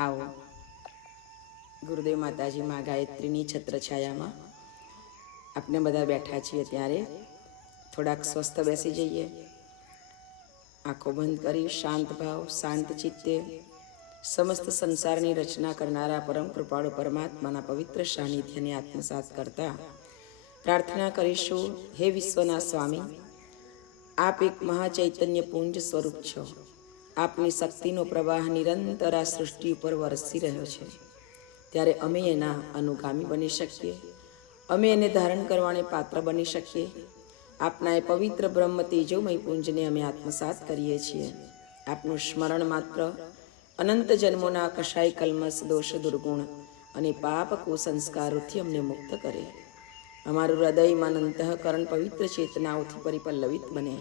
आओ गुरुदेव माताजी माँ गायत्रीनी छत्रछायामां आपने बधा बैठा छीए त्यारे थोड़ाक स्वस्थ बेसी जईए। आँखों बंद करी शांत भाव शांत चित्ते समस्त संसारनी रचना करनारा परम कृपाळु परमात्माना पवित्र सानिध्यने आत्मसात करता प्रार्थना करीशुं। हे विश्वना स्वामी, आप एक महाचैतन्य पुंज स्वरूप छो। आपनी शक्तिनो प्रवाह निरंतर आ सृष्टि पर वरसी रह्यो छे, त्यारे अमे एना अनुगामी बनी शकीए, अमे एने धारण करवाने पात्र बनी शकीए। आपना ए पवित्र ब्रह्म तेजोमय पुंजने अमे आत्मसात करीए छीए। आपनुं स्मरण मात्र अनंत जन्मोना कशाय कल्मस दोष दुर्गुण अने पाप कुसंस्कारोथी अमने मुक्त करे। अमारुं हृदय मन अंतःकरण पवित्र चेतनाओथी परिपल्लवित बने।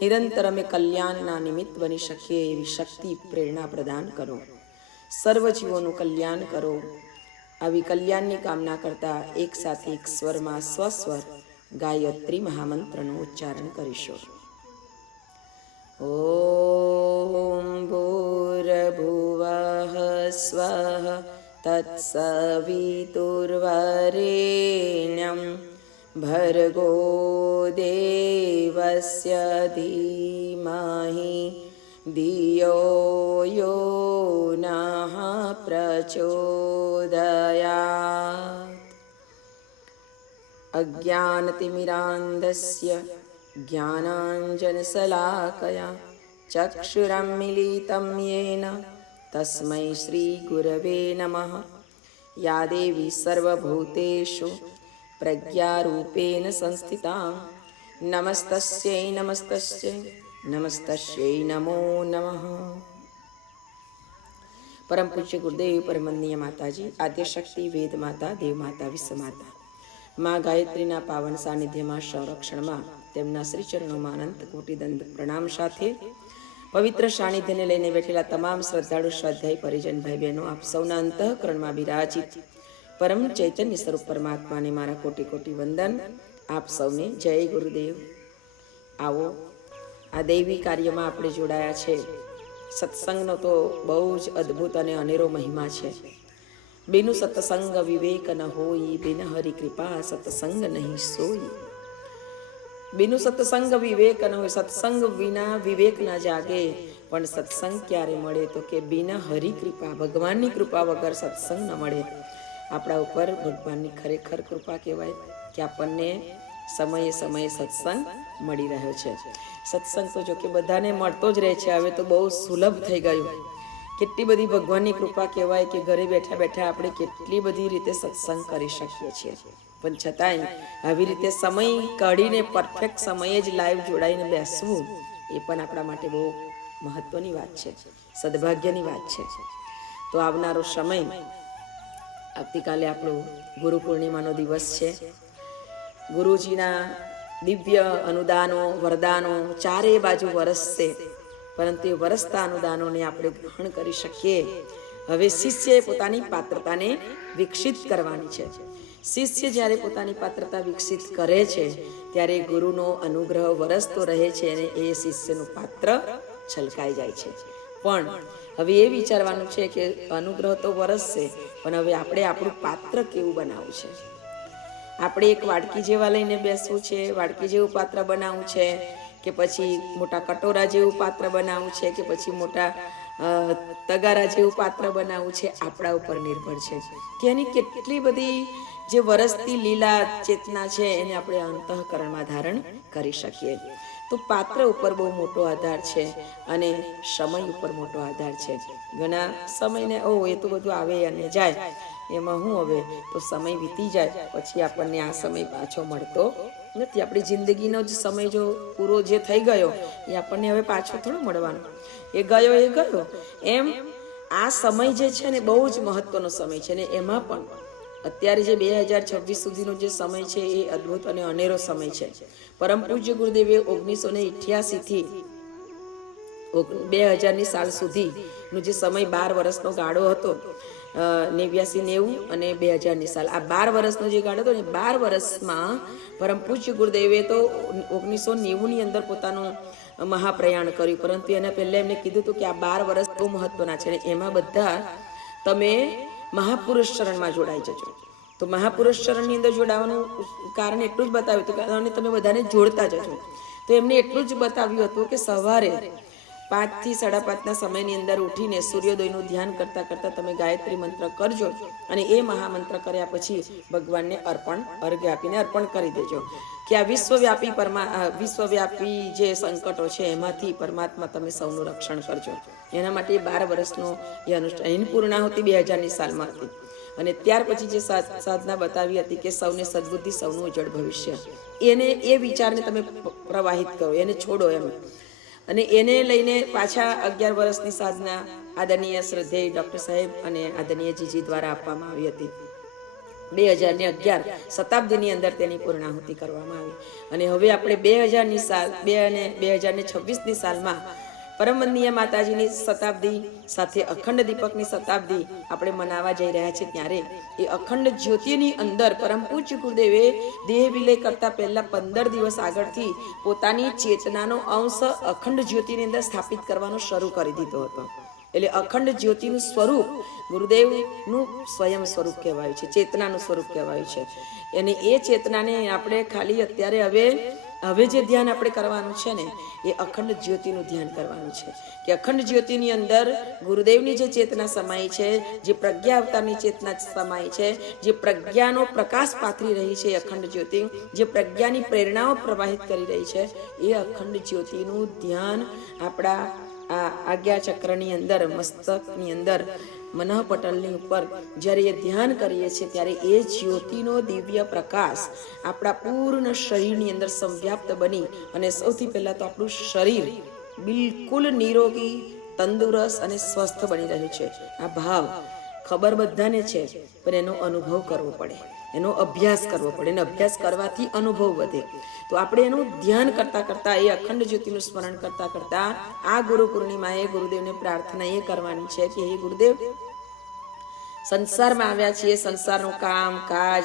निरंतर अमे कल्याणना निमित्त बनी शकीए एवी शक्ति प्रेरणा प्रदान करो। सर्व जीवोनुं कल्याण करो। आवी कल्याणनी कामना करता एक साथ एक स्वर में स्वस्वर गायत्री महामंत्रનું ઉચ્ચારણ કરીશું। ओम भूर्भुवः स्वः तत्सवितुर्वरेण्यं भर्गो देवस्य धीमहि धियो यो नः प्रचोदयात्। अज्ञानतिमिरान्धस्य ज्ञानाञ्जनशलाकया चक्षुरुन्मीलितं येन तस्मै श्रीगुरवे नमः। या देवी सर्वभूतेषु प्रज्ञारूपेण संस्थिता नमस्तस्यै नमस्तस्यै नमस्तस्यै नमो नमः। परम पूज्य गुरुदेव परमनीय माताजी आद्यशक्ति वेद माता देव माता विश्व माता माँ गायत्रीना पावन सानिध्यमां संरक्षणमां તેમના શ્રી ચરણોમાં અનંત કોટી દંડ પ્રણામ સાથે પવિત્ર સાનિધ્યને લઈને બેઠેલા તમામ શ્રદ્ધાળુ સ્વાધ્યાય પરિજન ભાઈ બહેનો આપ સૌના અંતઃકરણમાં બિરાજિત પરમ ચૈતન્ય સ્વરૂપ પરમાત્માને મારા કોટી કોટી વંદન। આપ સૌને જય ગુરુદેવ। આવો આ દૈવી કાર્યમાં આપણે જોડાયા છે। સત્સંગનો તો બહુ જ અદ્ભુત અને અનેરો મહિમા છે। बिनु सत्संग विवेक न होई, बिन हरि कृपा सत्संग नहीं सोई। बिनु सत्संग विवेक न होय, सत्संग विना विवेक न जागे। पण सत्संग क्यारे मळे तो के बिना हरि कृपा भगवाननी कृपा वगर सत्संग न मळे। आपणा उपर भगवाननी खरेखर कृपा कहेवाय कि आपणने समये समये सत्संग मळी रह्यो छे। सत्संग तो जो के बधाने मळतो ज रहे छे, हवे तो बहु सुलभ थई गयुं। કેટલી બધી ભગવાનની કૃપા કહેવાય કે ઘરે બેઠા બેઠા આપણે કેટલી બધી રીતે સત્સંગ કરી શકીએ છીએ। પણ છતાંય આવી રીતે સમય કાઢીને પરફેક્ટ સમયે જ લાઈવ જોડાઈને બેસવું એ પણ આપણા માટે બહુ મહત્વની વાત છે, સદભાગ્યની વાત છે। તો આવનારો સમય આવતીકાલે આપણો ગુરુ પૂર્ણિમાનો દિવસ છે। ગુરુજીના દિવ્ય અનુદાનો વરદાનો ચારે બાજુ વરસશે, પરંતુ એ વરસતા અનુદાનોને આપણે ગ્રહણ કરી શકીએ। હવે શિષ્યએ પોતાની પાત્રતાને વિકસિત કરવાની છે। શિષ્ય જ્યારે પોતાની પાત્રતા વિકસિત કરે છે ત્યારે ગુરુનો અનુગ્રહ વરસતો રહે છે અને એ શિષ્યનું પાત્ર છલકાઈ જાય છે। પણ હવે એ વિચારવાનું છે કે અનુગ્રહ તો વરસશે, પણ હવે આપણે આપણું પાત્ર કેવું બનાવવું છે। આપણે એક વાડકી જેવા લઈને બેસવું છે, વાડકી જેવું પાત્ર બનાવવું છે કે પછી મોટા કટોરા જેવું પાત્ર બનાવવું છે કે પછી મોટા તગારા જેવું પાત્ર બનાવવું છે, આપણા ઉપર નિર્ભર છે કે એની કેટલી બધી જે વરસતી લીલા ચેતના છે એને આપણે અંતઃકરણમાં ધારણ કરી શકીએ। તો પાત્ર ઉપર બહુ મોટો આધાર છે અને સમય ઉપર મોટો આધાર છે। ઘણા સમયને એ તો બધું આવે અને જાય, એમાં હું હવે તો સમય વીતી જાય પછી આપણને આ સમય પાછો મળતો નથી। આપણી જિંદગીનો જ સમય જો પૂરો જે થઈ ગયો એ આપણને હવે પાછો થોડો મળવાનો, એ ગયો એમ આ સમય જે છે ને બહુ જ મહત્વનો સમય છે। ને એમાં પણ અત્યારે જે 2026 સુધીનો જે સમય છે એ અદ્ભુત અને અનેરો સમય છે। પરમ પૂજ્ય ગુરુદેવે 1988 થી 2000ની સાલ સુધીનો જે સમય 12 વર્ષનો ગાળો હતો, 89-90 અને 2000ની સાલ, આ 12 વર્ષનો જે ગાળો હતો ને 12 વર્ષમાં પરમ પૂજ્ય ગુરુદેવે તો 1990ની અંદર પોતાનું મહાપ્રયાણ કર્યું, પરંતુ એના પહેલા એમને કીધું હતું કે આ 12 વર્ષ બહુ મહત્વના છે અને એમાં બધા તમે મહાપુરુષ ચરણમાં જોડાઈ જજો. તો મહાપુરુષ ચરણની અંદર જોડાવાનું કારણ એટલું જ બતાવ્યું હતું કે અને તમે બધાને જોડતા જજો. તો એમને એટલું જ બતાવ્યું હતું કે સવારે 5 થી 5:30 સમયની અંદર ઉઠીને સૂર્યોદયનું ધ્યાન કરતા કરતા તમે ગાયત્રી મંત્ર કરજો અને એ મહામંત્ર કર્યા પછી ભગવાનને અર્ઘ્ય આપીને અર્પણ કરી દેજો કે આ વિશ્વવ્યાપી જે સંકટો છે એમાંથી પરમાત્મા તમે સૌનું રક્ષણ કરજો. એના માટે 12 વર્ષનો એ અનુષ્ઠાન, એની પૂર્ણાહુતિ 2000ની સાલમાં હતી. અને ત્યાર પછી જે સાધના બતાવી હતી કે સૌને સદબુદ્ધિ, સૌનું ઉજ્જવળ ભવિષ્ય, એ વિચારને તમે પ્રવાહિત કરો, એને છોડો એમ. અને એને લઈને પાછા 11 વર્ષની સાધના આદરણીય શ્રદ્ધેય ડૉક્ટર સાહેબ અને આદરણીય જીજી દ્વારા આપવામાં આવી હતી. 2011 શતાબ્દીની અંદર તેની પૂર્ણાહુતિ કરવામાં આવી. અને હવે આપણે 2000ની સાલ 2026ની સાલમાં પરમવંદનીય માતાજીની શતાબ્દી સાથે અખંડ દીપકની શતાબ્દી આપણે મનાવવા જઈ રહ્યા છીએ. ત્યારે એ અખંડ જ્યોતિની અંદર પરમ પૂજ્ય ગુરુદેવે દેહ વિલય કરતા પહેલા 15 દિવસ આગળથી પોતાની ચેતનાનો અંશ અખંડ જ્યોતિની અંદર સ્થાપિત કરવાનો શરૂ કરી દીધો હતો. એટલે અખંડ જ્યોતિનું સ્વરૂપ ગુરુદેવનું સ્વયં સ્વરૂપ કહેવાયું છે, ચેતનાનું સ્વરૂપ કહેવાયું છે. અને એ ચેતનાને આપણે ખાલી અત્યારે હવે જે ધ્યાન આપણે કરવાનું છે ને એ અખંડ જ્યોતિનું ધ્યાન કરવાનું છે કે અખંડ જ્યોતિની અંદર ગુરુદેવની જે ચેતના સમાઈ છે, જે પ્રજ્ઞા અવતારની ચેતના સમાઈ છે, જે પ્રજ્ઞાનો પ્રકાશ પાથરી રહી છે, અખંડ જ્યોતિ જે પ્રજ્ઞાની પ્રેરણાઓ પ્રવાહિત કરી રહી છે, એ અખંડ જ્યોતિનું ધ્યાન આપણા આ આજ્ઞા ચક્રની અંદર, મસ્તકની અંદર, મનઃપટલની ઉપર જ્યારે એ ધ્યાન કરીએ છીએ ત્યારે એ જ્યોતિનો દિવ્ય પ્રકાશ આપણા પૂર્ણ શરીરની અંદર સંવ્યાપ્ત બની અને સૌથી પહેલાં તો આપણું શરીર બિલકુલ નિરોગી, તંદુરસ્ત અને સ્વસ્થ બની રહ્યું છે. આ ભાવ ખબર બધાને છે, પણ એનો અનુભવ કરવો પડે, એનો અભ્યાસ કરવો પડે, અને અભ્યાસ કરવાથી અનુભવ વધે. તો આપણે એનું ધ્યાન કરતા કરતા, એ અખંડ જ્યોતિનું સ્મરણ કરતા કરતા આ ગુરુ પૂર્ણિમાએ ગુરુદેવને પ્રાર્થના એ કરવાની છે કે હે ગુરુદેવ, સંસારમાં આવ્યા છીએ, સંસારનું કામ કાજ,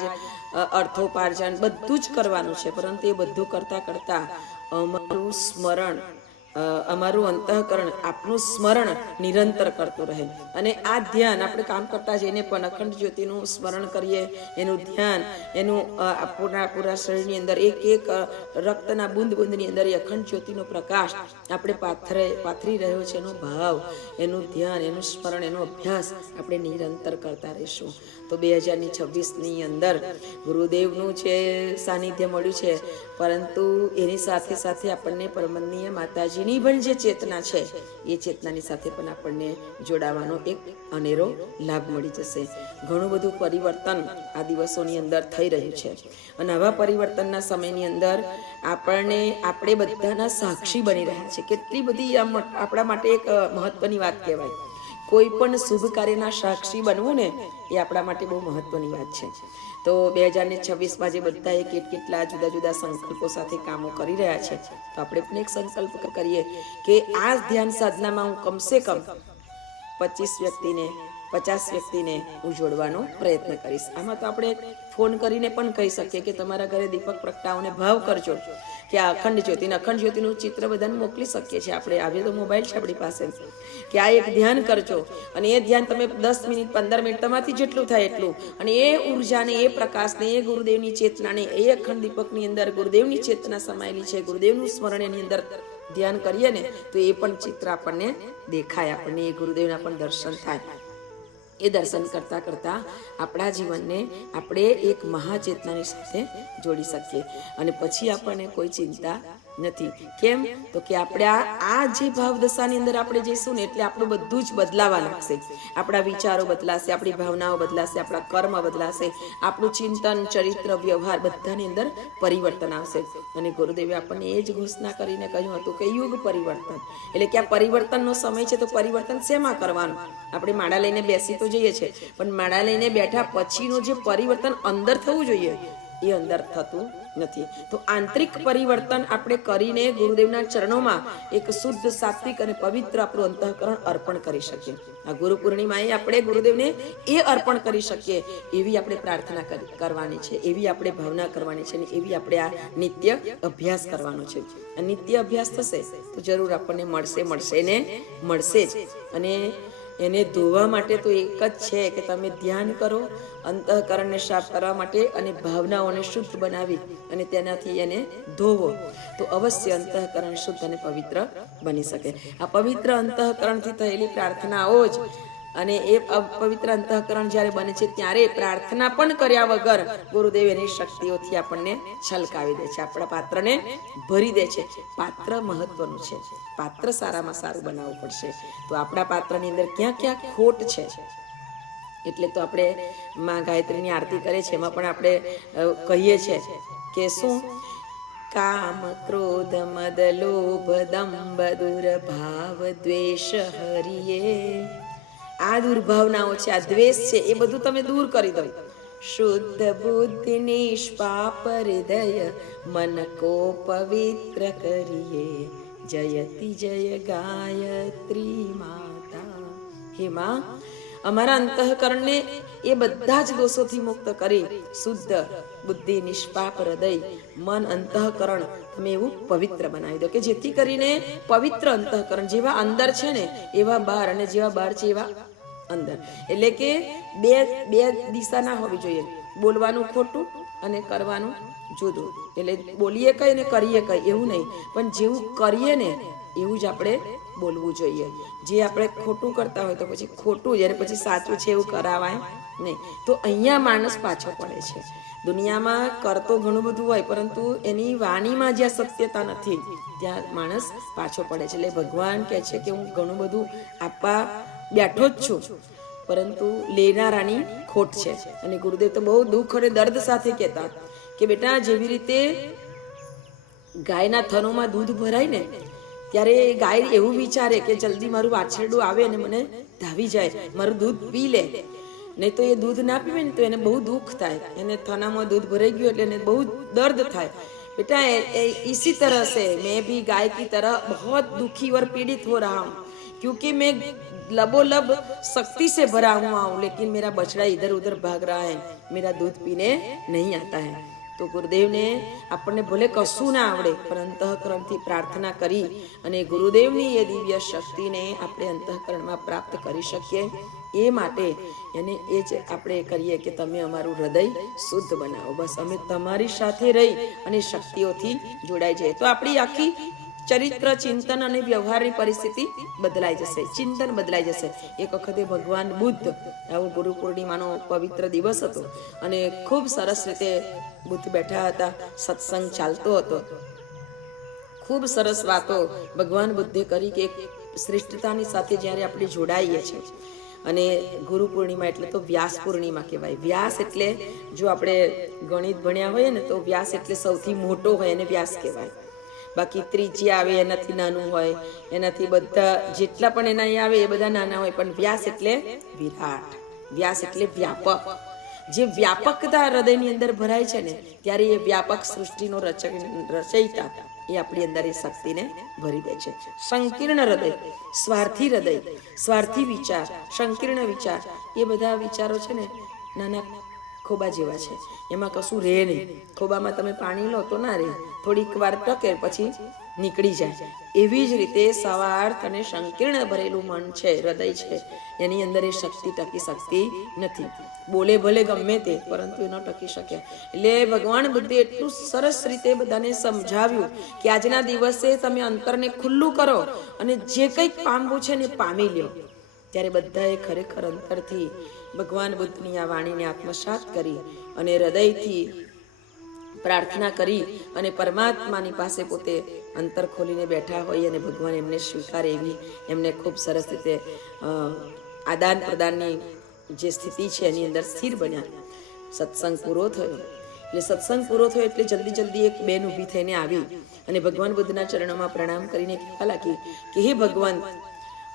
અર્થોપાર્જન બધું જ કરવાનું છે, પરંતુ એ બધું કરતા કરતા અમારું સ્મરણ, અમારું અંતઃકરણ આપનું સ્મરણ નિરંતર કરતું રહે. અને આ ધ્યાન આપણે કામ કરતા જઈને પણ અખંડ જ્યોતિનું સ્મરણ કરીએ, એનું ધ્યાન, એનું પૂરા શરીરની અંદર એક રક્તના બુંદની અંદર એ અખંડ જ્યોતિનો પ્રકાશ આપણે પાથરી રહ્યો છે, એનો ભાવ, એનું ધ્યાન, એનું સ્મરણ, એનો અભ્યાસ આપણે નિરંતર કરતા રહીશું. તો 2026ની અંદર ગુરુદેવનું જે સાનિધ્ય મળ્યું છે, પરંતુ એની સાથે સાથે આપણને પરમવંદનીય માતાજીની પણ જે ચેતના છે એ ચેતનાની સાથે પણ આપણને જોડાવાનો એક અનેરો લાભ મળી જશે. ઘણું બધું પરિવર્તન આ દિવસોની અંદર થઈ રહ્યું છે અને આવા પરિવર્તનના સમયની અંદર આપણે બધાના સાક્ષી બની રહ્યા છે. કેટલી બધી આપણા માટે એક મહત્વની વાત કહેવાય. કોઈ પણ શુભ કાર્યના સાક્ષી બનવું ને એ આપણા માટે બહુ મહત્વની વાત છે. તો 2026માં જે બધાએ કેટલા જુદા જુદા સંકલ્પો સાથે કામો કરી રહ્યા છે, તો આપણે પણ એક સંકલ્પ કરીએ કે આ ધ્યાન સાધનામાં હું કમસે કમ 25 વ્યક્તિને 50 વ્યક્તિને હું જોડવાનો પ્રયત્ન કરીશ. આમાં તો આપણે ફોન કરીને પણ કહી શકીએ કે તમારા ઘરે દીપક પ્રગટાઓને ભાવ કરજો કે આ અખંડ જ્યોતિનું ચિત્ર બધાને મોકલી શકીએ છીએ આપણે. આવે તો મોબાઈલ છે આપણી પાસે, કે આ એક ધ્યાન કરજો અને એ ધ્યાન તમે 10 મિનિટ 15 મિનિટ તમારાથી જેટલું થાય એટલું, અને એ ઉર્જાને, એ પ્રકાશને, એ ગુરુદેવની ચેતનાને, એ અખંડ દીપકની અંદર ગુરુદેવની ચેતના સમાયેલી છે, ગુરુદેવનું સ્મરણ એની અંદર ધ્યાન કરીએ ને તો એ પણ ચિત્ર આપણને દેખાય, આપણને એ ગુરુદેવના પણ દર્શન થાય. એ દર્શન કરતા કરતા આપણા જીવનને આપણે એક મહાચેતનાની સાથે જોડી શકીએ અને પછી આપણને કોઈ ચિંતા નથી. કેમ? તો કે આપણે આ જે ભાવદશાની અંદર આપણે જઈશું ને એટલે આપણું બધું જ બદલાવા લાગશે. આપણા વિચારો બદલાશે, આપણી ભાવનાઓ બદલાશે, આપણા કર્મ બદલાશે, આપણું ચિંતન, ચરિત્ર, વ્યવહાર બધાની અંદર પરિવર્તન આવશે. અને ગુરુદેવે આપણને એ જ ઘોષણા કરીને કહ્યું હતું કે યુગ પરિવર્તન, એટલે કે આ પરિવર્તનનો સમય છે. તો પરિવર્તન શેમાં કરવાનું? આપણે માળા લઈને બેસી તો જઈએ છીએ, પણ માળા લઈને બેઠા પછીનું જે પરિવર્તન અંદર થવું જોઈએ એ અંદર થતું નથી. તો આંતરિક પરિવર્તન આપણે કરીને ગુરુદેવના ચરણોમાં એક શુદ્ધ, સાત્વિક અને પવિત્ર આપણું અંતઃકરણ અર્પણ કરી શકીએ. આ ગુરુ પૂર્ણિમાએ આપણે ગુરુદેવને એ અર્પણ કરી શકીએ એવી આપણે પ્રાર્થના કરવાની છે, એવી આપણે ભાવના કરવાની છે, અને એવી આપણે આ નિત્ય અભ્યાસ કરવાનો છે. આ નિત્ય અભ્યાસ થશે તો જરૂર આપણને મળશે જ. અને એને ધોવા માટે તો એક જ છે કે તમે ધ્યાન કરો, અંતઃકરણને સાફ કરવા માટે અને ભાવનાઓને શુદ્ધ બનાવી અને તેનાથી એને ધોવો, તો અવશ્ય અંતઃકરણ શુદ્ધ અને પવિત્ર બની શકે. આ પવિત્ર અંતઃકરણથી થયેલી પ્રાર્થનાઓ જ, અને એ પવિત્ર અંતઃકરણ જ્યારે બને છે ત્યારે પ્રાર્થના પણ કર્યા વગર ગુરુદેવ એની શક્તિઓથી આપણને છલકાવી દે છે, આપણા પાત્રને ભરી દે છે. પાત્ર મહત્વનું છે, પાત્ર સારામાં સારું બનાવવું પડશે. તો આપણા પાત્રની અંદર ક્યાં ક્યાં ખોટ છે, એટલે તો આપણે માં ગાયત્રીની આરતી કરે છે એમાં પણ આપણે કહીએ છીએ કે શું, કામ ક્રોધ મદ લોભ દંભ દુર્ભાવ દ્વેષ હરિયે. આ દુર્ભાવનાઓ છે, આ દ્વેષ છે, એ બધું તમે દૂર કરી દો. શુદ્ધ બુદ્ધિ નિષ્પાપ હૃદય મન કો પવિત્ર કરીએ, જયતિ જય ગાયત્રી માતા. હે માં, અમારા અંતઃકરણને એ બધા જ દોષોથી મુક્ત કરી શુદ્ધ બુદ્ધિ નિષ્પાપ હૃદય મન અંતઃકરણ તમે એવું પવિત્ર બનાવી દો કે જેથી કરીને પવિત્ર અંતઃકરણ જેવા અંદર છે ને એવા બહાર, અને જેવા બહાર છે એવા અંદર. એટલે કે બે દિશા ના હોવી જોઈએ, બોલવાનું ખોટું અને કરવાનું જુદું. એટલે બોલીએ કઈ ને કરીએ કઈ એવું નહીં, પણ જેવું કરીએ ને એવું જ આપણે બોલવું જોઈએ. જે આપણે ખોટું કરતા હોય તો પછી ખોટું જ, અને પછી સાચું છે એવું કરાવાય નહીં. તો અહીંયા માણસ પાછો પડે છે. દુનિયામાં કરતો ઘણું બધું હોય, પરંતુ એની વાણીમાં જ્યાં સત્યતા નથી ત્યાં માણસ પાછો પડે છે. એટલે ભગવાન કહે છે કે હું ઘણું બધું આપવા બેઠો જ છું, પરંતુ લેનારાની ખોટ છે. અને ગુરુદેવ તો બહુ દુઃખ અને દર્દ સાથે કહેતા કે બેટા, જેવી રીતે ગાયના થનોમાં દૂધ ભરાય ને ત્યારે ગાય એવું વિચારે કે જલ્દી મારું વાછરડું આવે અને મને ધાવી જાય, મારું દૂધ પી લે. નહીં તો એ દૂધ ના પીવે ને તો એને બહુ દુઃખ થાય, એને થનામાં દૂધ ભરાઈ ગયું એટલે એને બહુ દર્દ થાય. बेटा इसी तरह से मैं भी गाय की तरह बहुत दुखी और पीड़ित हो रहा हूँ, क्योंकि मैं लबोलब शक्ति से भरा हुआ हूँ, लेकिन मेरा बछड़ा इधर उधर भाग रहा है, मेरा दूध पीने नहीं आता है. तो गुरुदेव ने આપણને ભલે કશું ના આવડે પણ અંતઃકરણથી પ્રાર્થના કરી અને ગુરુદેવની એ દિવ્ય શક્તિને આપણે અંતઃકરણમાં પ્રાપ્ત કરી શકીએ. એ માટે એને એ જ આપણે કરીએ કે તમે અમારું હૃદય શુદ્ધ બનાવો. બસ અમે તમારી સાથે રહી અને શક્તિઓથી જોડાઈ જઈએ તો આપણી આખી ચરિત્ર ચિંતન અને વ્યવહારની પરિસ્થિતિ બદલાઈ જશે, ચિંતન બદલાઈ જશે. એક વખતે ભગવાન બુદ્ધ, આવો ગુરુ પૂર્ણિમાનો પવિત્ર દિવસ હતો અને ખૂબ સરસ રીતે બુદ્ધ બેઠા હતા, સત્સંગ ચાલતો હતો. ખૂબ સરસ વાતો ભગવાન બુદ્ધે કરી કે શ્રેષ્ઠતાની સાથે જ્યારે આપણે જોડાઈએ છીએ. અને ગુરુ પૂર્ણિમા એટલે તો વ્યાસ પૂર્ણિમા કહેવાય. વ્યાસ એટલે જો આપણે ગણિત ભણ્યા હોઈએ ને તો વ્યાસ એટલે સૌથી મોટો હોય એને વ્યાસ કહેવાય. બાકી ત્રિજ્યા આવે એનાથી નાનું હોય, એનાથી બધા જેટલા પણ એના આવે એ બધા નાના હોય, પણ વ્યાસ એટલે વિરાટ, વ્યાસ એટલે વ્યાપક. જે વ્યાપકતા હૃદયની અંદર ભરાય છે ને ત્યારે એ વ્યાપક સૃષ્ટિનો રચયિતા એ આપણી અંદર એ શક્તિને ભરી દે છે. સંકીર્ણ હૃદય, સ્વાર્થી હૃદય, સ્વાર્થી વિચાર, સંકીર્ણ વિચાર, એ બધા વિચારો છે ને નાના ખોબા જેવા છે, એમાં કશું રહે નહીં. ખોબામાં તમે પાણી લો તો ના રહે, થોડીક વાર ટકે પછી નીકળી જાય. એવી જ રીતે સવાર્થ અને સંકીર્ણ ભરેલું મન છે, હૃદય છે, એની અંદર એ શક્તિ ટકી શકતી નથી. બોલે ભલે ગમે તે, પરંતુ એ ન ટકી શકે. એટલે ભગવાન બુદ્ધે એટલું સરસ રીતે બધાને સમજાવ્યું કે આજના દિવસે તમે અંતરને ખુલ્લું કરો અને જે કંઈક પામવું છે ને પામી લ્યો. ત્યારે બધાએ ખરેખર અંતરથી ભગવાન બુદ્ધની આ વાણીને આત્મસાત કરી અને હૃદયથી પ્રાર્થના કરી અને પરમાત્માની પાસે પોતે અંતર ખોલીને બેઠા હોય અને ભગવાન એમને સ્વીકારે એવી એમને ખૂબ સરસ રીતે આદાન પ્રદાનની જે સ્થિતિ છે એની અંદર સ્થિર બન્યા. સત્સંગ પૂરો થયો. એટલે સત્સંગ પૂરો થયો એટલે જલ્દી જલ્દી એક બેન ઊભી થઈને આવી અને ભગવાન બુદ્ધના ચરણોમાં પ્રણામ કરીને કહેવા લાગી કે હે ભગવાન,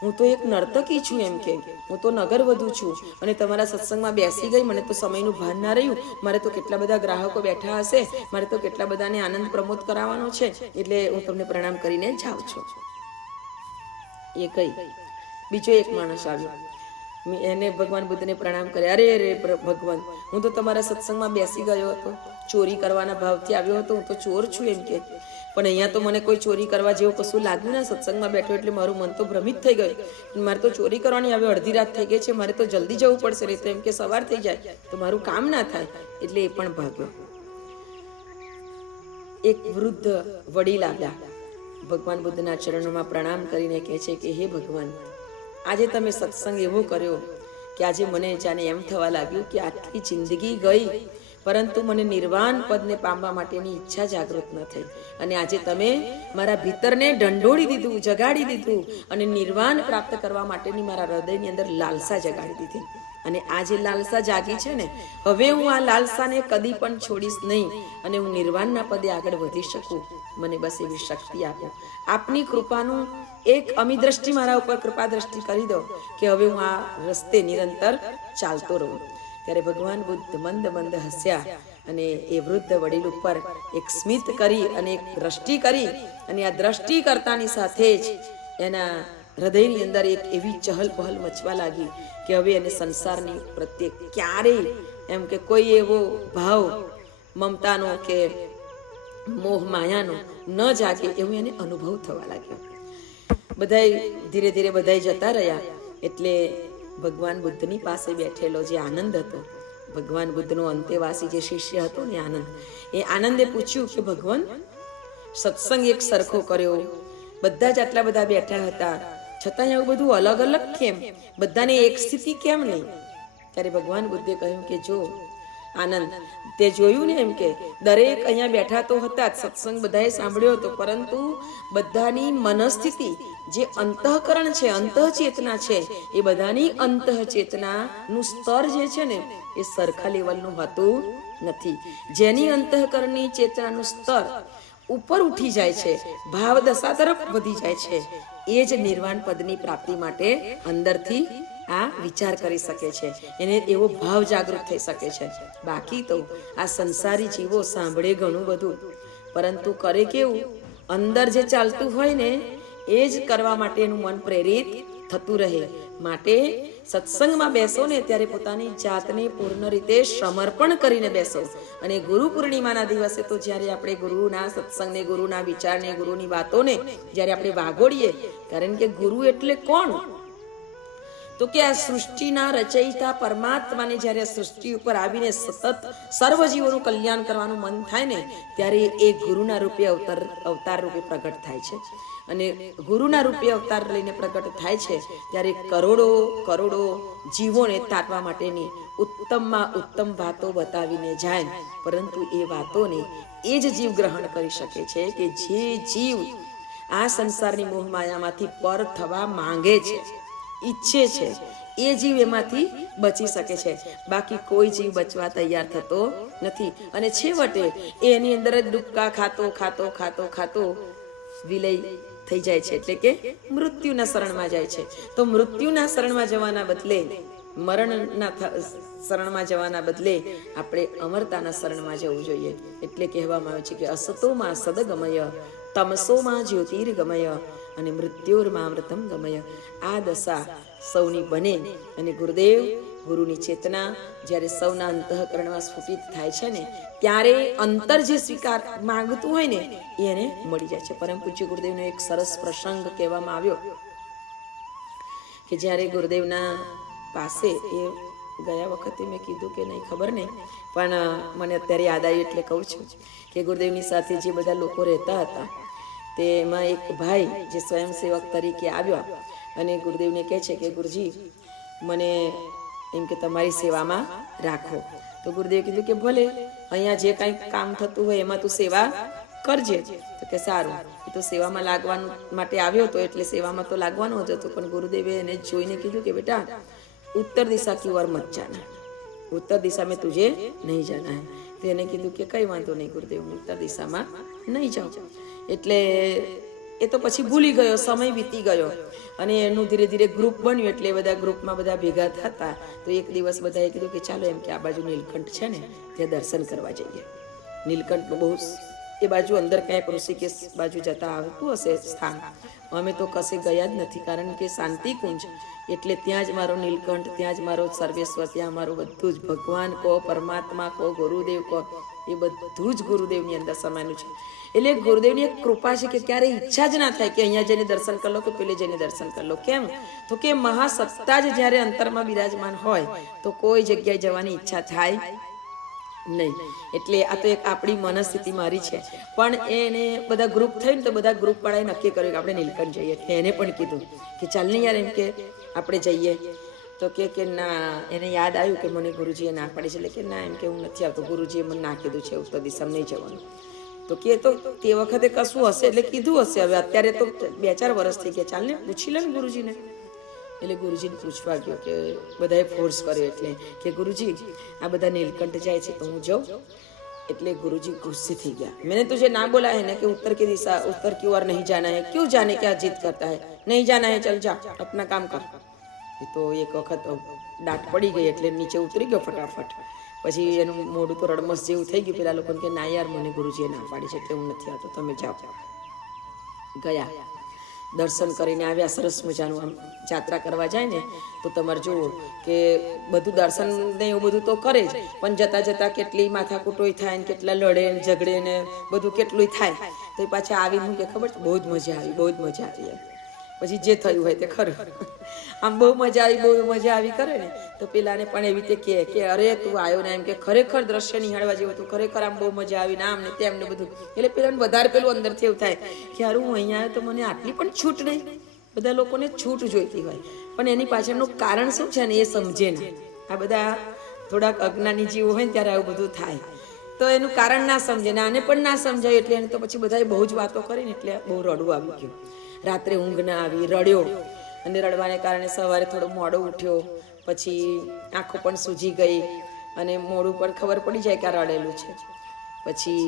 હું તો એક નર્તકી છું, એમ કે હું તો નગર વધુ છું અને તમારા સત્સંગમાં બેસી ગઈ, મને તો સમયનું ભાન ના રહ્યું, મારે તો કેટલા બધા ગ્રાહકો બેઠા હશે, મારે તો કેટલા બધાને આનંદ પ્રમોદ કરાવવાનો છે, એટલે હું તમને પ્રણામ કરીને જાઉં છું. એ ગઈ. બીજો એક માણસ આવ્યો. એને ભગવાન બુદ્ધને પ્રણામ કરે. અરે રે ભગવાન, હું તો તમારા સત્સંગમાં બેસી ગયો હતો, ચોરી કરવાના ભાવથી આવ્યો હતો, હું તો ચોર છું એમ કે. પણ અહીંયા તો મને કોઈ ચોરી કરવા જેવું કશું લાગ્યું ને. સત્સંગમાં બેઠો એટલે મારું મન તો ભ્રમિત થઈ ગયું. મારે તો ચોરી કરવાની હવે અડધી રાત થઈ ગઈ છે, મારે તો જલ્દી જવું પડશે, નહીં તો એમ કે સવાર થઈ જાય તો મારું કામ ના થાય. એટલે એ પણ ભાગ્યો. એક વૃદ્ધ વડીલ આવ્યા, ભગવાન બુદ્ધના ચરણોમાં પ્રણામ કરીને કહે છે કે હે ભગવાન, આજે તમે સત્સંગ એવો કર્યો કે આજે મને જાણે એમ થવા લાગ્યું કે આટલી જિંદગી ગઈ પરંતુ મને નિર્વાણ પદને પામવા માટેની ઈચ્છા જાગૃત ન થઈ. અને આજે તમે મારા ભીતરને ઢંઢોળી દીધું, જગાડી દીધું અને નિર્વાણ પ્રાપ્ત કરવા માટેની મારા હૃદયની અંદર લાલસા જગાડી દીધી. અને આ જે લાલસા જાગી છે ને, હવે હું આ લાલસાને કદી પણ છોડીશ નહીં અને હું નિર્વાણના પદે આગળ વધી શકું. મને બસ એવી શક્તિ આપો. આપની કૃપાનું એક અમી દ્રષ્ટિ મારા ઉપર કૃપા દ્રષ્ટિ કરી દો કે હવે હું આ રસ્તે નિરંતર ચાલતો રહું. ત્યારે ભગવાન બુદ્ધ મંદ મંદ હસ્યા અને એ વૃદ્ધ વડીલ ઉપર એક સ્મિત કરી અને એક દ્રષ્ટિ કરી. અને આ દ્રષ્ટિ કરતાની સાથે જ એના હૃદયની અંદર એક એવી ચહલ પહલ મચવા લાગી કે હવે એને સંસારની પ્રત્યે ક્યારેય એમ કે કોઈ એવો ભાવ મમતાનો કે મોહ માયાનો ન જાગે એવું એને અનુભવ થવા લાગ્યો. બધાય ધીરે ધીરે બધાય જતા રહ્યા. એટલે ભગવાન બુદ્ધની પાસે બેઠેલો જે આનંદ હતો, ભગવાન બુદ્ધનો અંતેવાસી જે શિષ્ય હતો ને આનંદ, એ આનંદે પૂછ્યું કે ભગવાન, સત્સંગ એક સરખો કર્યો, બધા જ આટલા બધા બેઠા હતા, છતાં આવું બધું અલગ અલગ કેમ? બધાને એક સ્થિતિ કેમ નહીં? ત્યારે ભગવાન બુદ્ધે કહ્યું કે જો આનંદ, તે જોયું ને એમ કે દરેક અહીંયા બેઠા તો હતા, સત્સંગ બધાએ સાંભળ્યો હતો, પરંતુ બધાની મનસ્થિતિ જે અંતઃકરણ છે, અંતઃચેતના છે, એ બધાની અંતઃચેતનાનું સ્તર જે છે ને એ સરખા લેવલનું હોતું નથી. જેની અંતઃકરણની ચેતનાનું સ્તર ઉપર ઉઠી જાય છે, ભાવ દશા તરફ વધી જાય છે, એ જ નિર્વાણ પદની પ્રાપ્તિ માટે અંદરથી આ વિચાર કરી શકે છે, એને એવો ભાવ જાગૃત થઈ શકે છે. બાકી તો આ સંસારી જીવો સાંભળે ઘણું બધું, પરંતુ કરે કેવું? અંદર જે ચાલતું હોય ને એ જ કરવા માટે એનું મન પ્રેરિત થતું રહે. માટે સત્સંગમાં બેસો ને ત્યારે પોતાની જાતને પૂર્ણ રીતે સમર્પણ કરીને બેસો. અને ગુરુ પૂર્ણિમાના દિવસે તો જ્યારે આપણે ગુરુના સત્સંગને, ગુરુના વિચારને, ગુરુની વાતોને જ્યારે આપણે વાગોડીએ, કારણ કે ગુરુ એટલે કોણ? તો કે આ સૃષ્ટિના રચયિતા પરમાત્માને જ્યારે આ સૃષ્ટિ ઉપર આવીને સતત સર્વ જીવોનું કલ્યાણ કરવાનું મન થાય ને ત્યારે એ ગુરુના રૂપે અવતાર રૂપે પ્રગટ થાય છે. અને ગુરુના રૂપે અવતાર લઈને પ્રગટ થાય છે ત્યારે કરોડો કરોડો જીવોને તારવા માટેની ઉત્તમમાં ઉત્તમ વાતો બતાવીને જાય. પરંતુ એ વાતોને એ જ જીવ ગ્રહણ કરી શકે છે કે જે જીવ આ સંસારની મોહ માયામાંથી પર થવા માંગે છે, ઈચ્છે છે, એ જીવ એમાંથી બચી શકે છે. બાકી કોઈ જીવ બચવા તૈયાર થતો નથી. અને છેવટે એની અંદર જ ડૂબકા ખાતો ખાતો ખાતો ખાતો વિલય થઈ જાય છે, એટલે કે મૃત્યુના શરણમાં જાય છે. તો મૃત્યુના શરણમાં જવાના બદલે, મરણના શરણમાં જવાના બદલે આપણે અમરતાના શરણમાં જવું જોઈએ. એટલે કહેવામાં આવે છે કે અસતોમાં સદગમય, તમસોમાં જ્યોતિર્ગમય અને મૃત્યુર્માં અમૃતમ ગમય. આ દશા સૌની બને. અને ગુરુદેવ, ગુરુની ચેતના જ્યારે સૌના અંતઃકરણમાં સ્ફુટિત થાય છે ને ત્યારે અંતર જે સ્વીકાર માંગતું હોય ને એને મળી જાય છે. પરમ પૂજ્ય ગુરુદેવનો એક સરસ પ્રસંગ કહેવામાં આવ્યો કે જ્યારે ગુરુદેવના પાસે, એ ગયા વખતે મેં કીધું કે નહીં ખબર નહીં, પણ મને અત્યારે યાદ આવ્યું એટલે કહું છું કે ગુરુદેવની સાથે જે બધા લોકો રહેતા હતા તેમાં એક ભાઈ જે સ્વયંસેવક તરીકે આવ્યા અને ગુરુદેવને કહે છે કે ગુરુજી, મને એમ કે તમારી સેવામાં રાખો. તો ગુરુદેવ કીધું કે ભલે, અહીંયા જે કાંઈ કામ થતું હોય એમાં તું સેવા કરજે. તો કે સારું. એ તો સેવામાં લાગવાનું માટે આવ્યો હતો એટલે સેવામાં તો લાગવાનો જ હતો. પણ ગુરુદેવે એને જોઈને કીધું કે બેટા, उत्तर दिशा की ओर मत जाना, उत्तर दिशा में तुझे नहीं जाना है. तो એને કીધું કે કઈ વાંધો નહીં ગુરુદેવ, હું ઉત્તર દિશામાં નહીં જાઉં. એટલે એ તો પછી ભૂલી ગયો, સમય વીતી ગયો અને એનું ધીરે ધીરે ગ્રુપ બન્યું. એટલે બધા ગ્રુપમાં બધા ભેગા થતા. તો એક દિવસ બધાએ કીધું કે ચાલો એમ કે આ બાજુ નીલકંઠ છે ને ત્યાં દર્શન કરવા જઈએ. નીલકંઠનું બહુ એ બાજુ અંદર ક્યાંક ઋષિકેશ બાજુ જતા આવતું હશે સ્થાન. અમે તો કશે ગયા જ નથી, કારણ કે શાંતિ કુંજ એટલે ત્યાં જ મારો નીલકંઠ, ત્યાં જ મારો સર્વેશ્વર, ત્યાં મારું બધું જ ભગવાન કહો, પરમાત્મા કહો, ગુરુદેવ કહો, એ બધું જ ગુરુદેવની અંદર સમાયેલું છે. એટલે ગુરુદેવની એક કૃપા છે કે ક્યારે ઈચ્છા જ ના થાય કે અહીંયા જઈને દર્શન કરી લો કે પેલે જઈને દર્શન કરી લો. કેમ? તો કે મહાસત્તા જ જ્યારે અંતરમાં બિરાજમાન હોય તો કોઈ જગ્યાએ જવાની ઈચ્છા થાય નહીં. એટલે આ તો એક આપણી મનસ્થિતિ મારી છે. પણ એને બધા ગ્રુપ થઈને તો બધા ગ્રુપ વાળાએ નક્કી કર્યું કે આપણે નીલકંઠ જઈએ. એટલે એને પણ કીધું કે ચાલ ને યાર, એમ કે આપણે જઈએ. તો કે ના, એને યાદ આવ્યું કે મને ગુરુજીએ ના પાડી છે. એટલે કે ના, એમ કે હું નથી આવતો, ગુરુજીએ મને ના કીધું છે ઉત્તર દિશામાં નહીં જવાનું. તો કે તો તે વખતે કશું હશે એટલે કીધું હશે. હવે અત્યારે તો 2-4 વર્ષ થઈ ગયા, ચાલ ને પૂછી લે ને ગુરુજીને. એટલે ગુરુજીને પૂછવા ગયો કે બધાએ ફોર્સ કર્યો એટલે કે ગુરુજી આ બધા નીલકંઠ જાય છે તો હું જાઉં. એટલે गुरुजी गुस्से थी गया. मैंने तुझे ना बोला है ना कि उत्तर की दिशा, उत्तर की ओर नहीं जाना है, क्यों जाने क्या जिद करता है, नहीं जाना है चल जा अपना काम कर. तो एक वखत डांट पड़ी गई એટલે નીચે ઉતરી ગયો ફટાફટ. પછી એનું મોઢું તો રડમસ જેવું થઈ ગયું. પેલા લોકોને કે ના યાર, મને ગુરુજીએ ના પાડી છે એટલે હું નથી આવતો, તમે જાઓ. ગયા, દર્શન કરીને આવ્યા. સરસ મજાનું આમ જાત્રા કરવા જાય ને તો તમારે જુઓ કે બધું દર્શન ને એવું બધું તો કરે જ, પણ જતા જતા કેટલી માથાકૂટોય થાય ને કેટલા લડે ને ઝઘડે ને બધું કેટલું થાય. તો એ પાછા આવીને કે ખબર છે, બહુ જ મજા આવી, બહુ જ મજા આવી. પછી જે થયું હોય તે ખરું. આમ બહુ મજા આવી, બહુ મજા આવી કરે ને તો પેલાને પણ એવી રીતે કહે કે અરે તું આવ્યો ને, એમ કે ખરેખર દ્રશ્ય નિહાળવા જેવું હતું, ખરેખર આમ બહુ મજા આવી ને આમ ને તેમ ને બધું. એટલે પેલાને વધારે પેલું અંદરથી એવું થાય કે યાર હું અહીંયા આવ્યો તો મને આટલી પણ છૂટ નહીં. બધા લોકોને છૂટ જોઈતી હોય પણ એની પાછળનું કારણ શું છે ને એ સમજે ને. આ બધા થોડાક અજ્ઞાની જીવો હોય ને ત્યારે આવું બધું થાય. તો એનું કારણ ના સમજે ને આને પણ ના સમજાય. એટલે એને તો પછી બધાએ બહુ જ વાતો કરીને એટલે બહુ રડવું આવી ગયું. રાત્રે ઊંઘ ના આવી, રડ્યો. અને રડવાને કારણે સવારે થોડો મોડો ઉઠ્યો. પછી આંખો પણ સૂજી ગઈ અને મોઢું પણ ખબર પડી જાય કે આ રડેલું છે. પછી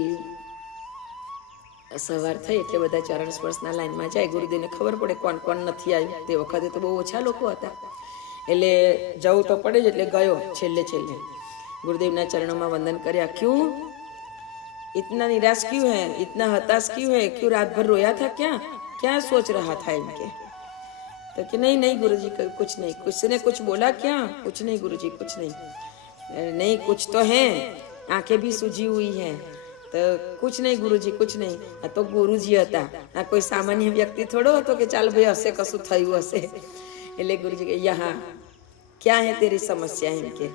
સવાર થઈ એટલે બધા ચરણ સ્પર્શના લાઈનમાં જાય. ગુરુદેવને ખબર પડે કોણ કોણ નથી આવ્યું. તે વખતે તો બહુ ઓછા લોકો હતા એટલે જવું તો પડે જ. એટલે ગયો છેલ્લે છેલ્લે ગુરુદેવના ચરણોમાં વંદન કર્યા. ક્યું इतना निराश क्यों है, इतना हताश क्यों है, क्यों रात भर रोया था, क्या सोच रहा था इनके. तो कि नहीं नहीं गुरुजी कुछ नहीं, किसी ने कुछ बोला क्या, कुछ नहीं गुरुजी कुछ नहीं, नहीं कुछ तो है, आंखें भी सूजी हुई हैं, तो कुछ नहीं गुरुजी कुछ नहीं. આ તો ગુરુજી હતા, આ કોઈ સામાન્ય વ્યક્તિ થોડો હતો કે ચાલ ભાઈ હશે કશું થયું હશે. એટલે ગુરુજી કે યહાં क्या है तेरी समस्या है इनके,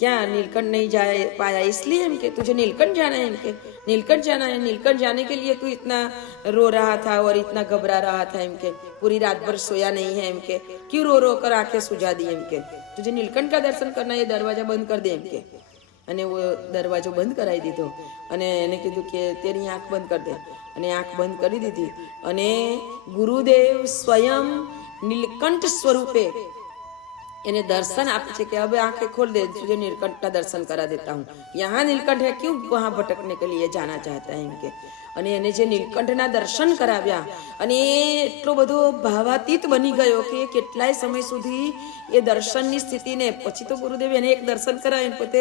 क्या नीलकंठ नहीं जा पाया इसलिए हम के तुझे नीलकंठ जाना है, इनके नीलकंठ जाना है, नीलकंठ जाने के लिए तू इतना रो रहा था और इतना घबरा रहा था, इनके पूरी रात भर सोया नहीं है, इनके क्यों रो रो कर आंखें सुझा दी, इनके तुझे नीलकंठ का दर्शन करना, ये दरवाजा बंद कर दे इनके. અને वो દરવાજો બંધ કરાવી દીધો અને એને કીધું કે તેની આંખ બંધ કરી દે. અને આંખ બંધ કરી દીધી અને ગુરુદેવ સ્વયં નીલકંઠ સ્વરૂપે એને દર્શન આપે છે કે હવે આંखें खोल दे, तुझे नीलकंठ का दर्शन करा देता हूँ, यहाँ नीलकंठ है क्यों वहाँ भटकने के लिए जाना चाहता है इनके. અને એને જે નીલકંઠના દર્શન કરાવ્યા અને એ એટલો બધો ભાવાતીત બની ગયો કે કેટલાય સમય સુધી એ દર્શનની સ્થિતિને, પછી તો ગુરુદેવ એને એક દર્શન કરાવીને પોતે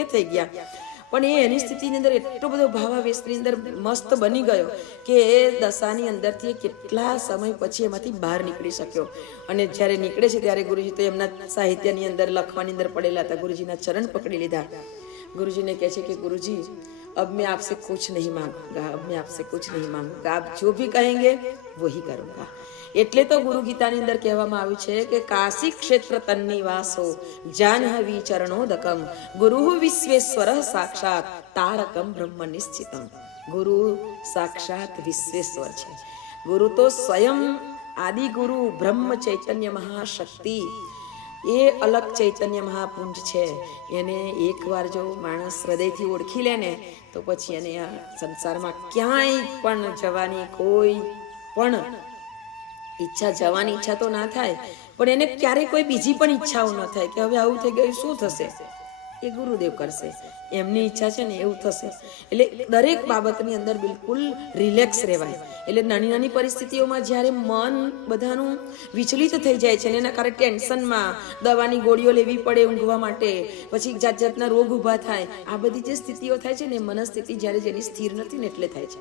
એ થઈ ગયા, પણ એ એની સ્થિતિની અંદર એટલો બધો ભાવાવેશની અંદર મસ્ત બની ગયો કે એ દશાની અંદરથી કેટલા સમય પછી એમાંથી બહાર નીકળી શક્યો. અને જ્યારે નીકળે છે ત્યારે ગુરુજી તો એમના સાહિત્યની અંદર લખવાની અંદર પડેલા હતા. ગુરુજીના ચરણ પકડી લીધા. गुरुजी ने कहे कि गुरुजी अब मैं आपसे कुछ नहीं मांगूंगा, अब मैं आपसे कुछ नहीं मांगूंगा, आप जो भी कहेंगे वही करूंगा. એટલે તો ગુરુ ગીતાની અંદર કહેવામાં આવ્યું છે કે કાશી ક્ષેત્ર તન્નિવાસો જાહ્નવી ચરણોદકમ ગુરુ વિશ્વેશ્વર સાક્ષાત તારકમ બ્રહ્મ નિશ્ચિતમ. ગુરુ સાક્ષાત વિશ્વેશ્વર છે. ગુરુ તો સ્વયં આદિ ગુરુ બ્રહ્મ ચૈતન્ય મહાશક્તિ, એ અલગ ચૈતન્ય મહાપુંજ છે. એને એકવાર જો માણસ હૃદયથી ઓળખી લે ને તો પછી એને આ સંસારમાં ક્યાંય પણ જવાની કોઈ પણ ઈચ્છા, જવાની ઈચ્છા તો ના થાય પણ એને ક્યારેય કોઈ બીજી પણ ઈચ્છાઓ ન થાય કે હવે આવું થઈ ગયું શું થશે, એ ગુરુદેવ કરશે. એમની ઈચ્છા છે ને એવું થશે. એટલે દરેક બાબતની અંદર બિલકુલ રિલેક્સ રહેવાય. એટલે નાની નાની પરિસ્થિતિઓમાં જ્યારે મન બધાનું વિચલિત થઈ જાય છે ને એના કારણે ટેન્શનમાં દવાની ગોળીઓ લેવી પડે ઊંઘવા માટે, પછી જાત જાતના રોગ ઊભા થાય, આ બધી જે સ્થિતિઓ થાય છે ને મનસ્થિતિ જ્યારે જેની સ્થિર નથી ને એટલે થાય છે.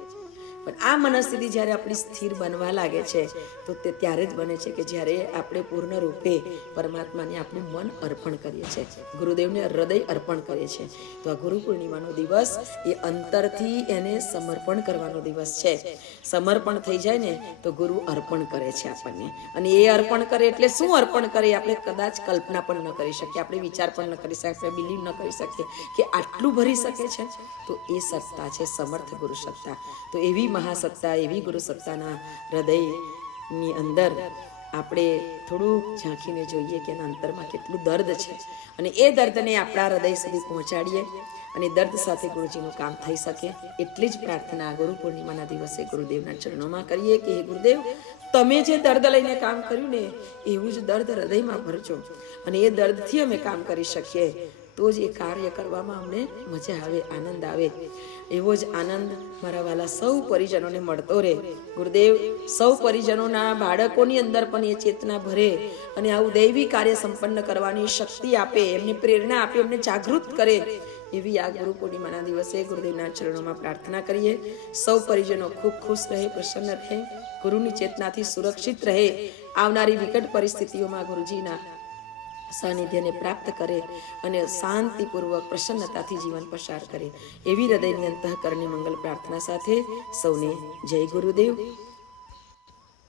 પણ આ મનસ્થિતિ જ્યારે આપણી સ્થિર બનવા લાગે છે તો તે ત્યારે જ બને છે કે જ્યારે આપણે પૂર્ણ રૂપે પરમાત્માને આપણું મન અર્પણ કરીએ છીએ, ગુરુદેવને હૃદય અર્પણ કરીએ છીએ. તો આ ગુરુ પૂર્ણિમાનો દિવસ એ અંતરથી એને સમર્પણ કરવાનો દિવસ છે. સમર્પણ થઈ જાય ને તો ગુરુ અર્પણ કરે છે આપણને. અને એ અર્પણ કરે એટલે શું અર્પણ કરે આપણે કદાચ કલ્પના પણ ન કરી શકીએ, આપણે વિચાર પણ ન કરી શકીએ, આપણે બિલીવ ન કરી શકીએ કે આટલું ભરી શકે છે. તો એ સત્તા છે સમર્થ ગુરુ સત્તા. તો એવી મહાસત્તા, એવી ગુરુ સત્તાના હૃદયની અંદર આપણે થોડું ઝાંખીને જોઈએ કે એના અંતરમાં કેટલું દર્દ છે, અને એ દર્દને આપણા હૃદય સુધી પહોંચાડીએ અને દર્દ સાથે ગુરુજીનું કામ થઈ શકે. એટલી જ પ્રાર્થના ગુરુ પૂર્ણિમાના દિવસે ગુરુદેવના ચરણોમાં કરીએ કે હે ગુરુદેવ, તમે જે દર્દ લઈને કામ કર્યું ને એવું જ દર્દ હૃદયમાં ભરજો, અને એ દર્દથી અમે કામ કરી શકીએ તો જ એ કાર્ય કરવામાં અમને મજા આવે, આનંદ આવે. એવો જ આનંદ મારા વાલા સૌ પરિજનોને મળતો રહે. ગુરુદેવ સૌ પરિજનોના બાળકોની અંદર પણ એ ચેતના ભરે અને આવું દૈવી કાર્ય સંપન્ન કરવાની શક્તિ આપે, એમને પ્રેરણા આપે, એમને જાગૃત કરે. એવી આ ગુરુ પૂર્ણિમાના દિવસે ગુરુદેવના ચરણોમાં પ્રાર્થના કરીએ. સૌ પરિજનો ખૂબ ખુશ રહે, પ્રસન્ન રહે, ગુરુની ચેતનાથી સુરક્ષિત રહે, આવનારી વિકટ પરિસ્થિતિઓમાં ગુરુજીના સાનિધ્યને પ્રાપ્ત કરે અને શાંતિપૂર્વક પ્રસન્નતાથી જીવન પસાર કરે. એવી હૃદયની અંતઃકરણની મંગલ પ્રાર્થના સાથે સૌને જય ગુરુદેવ.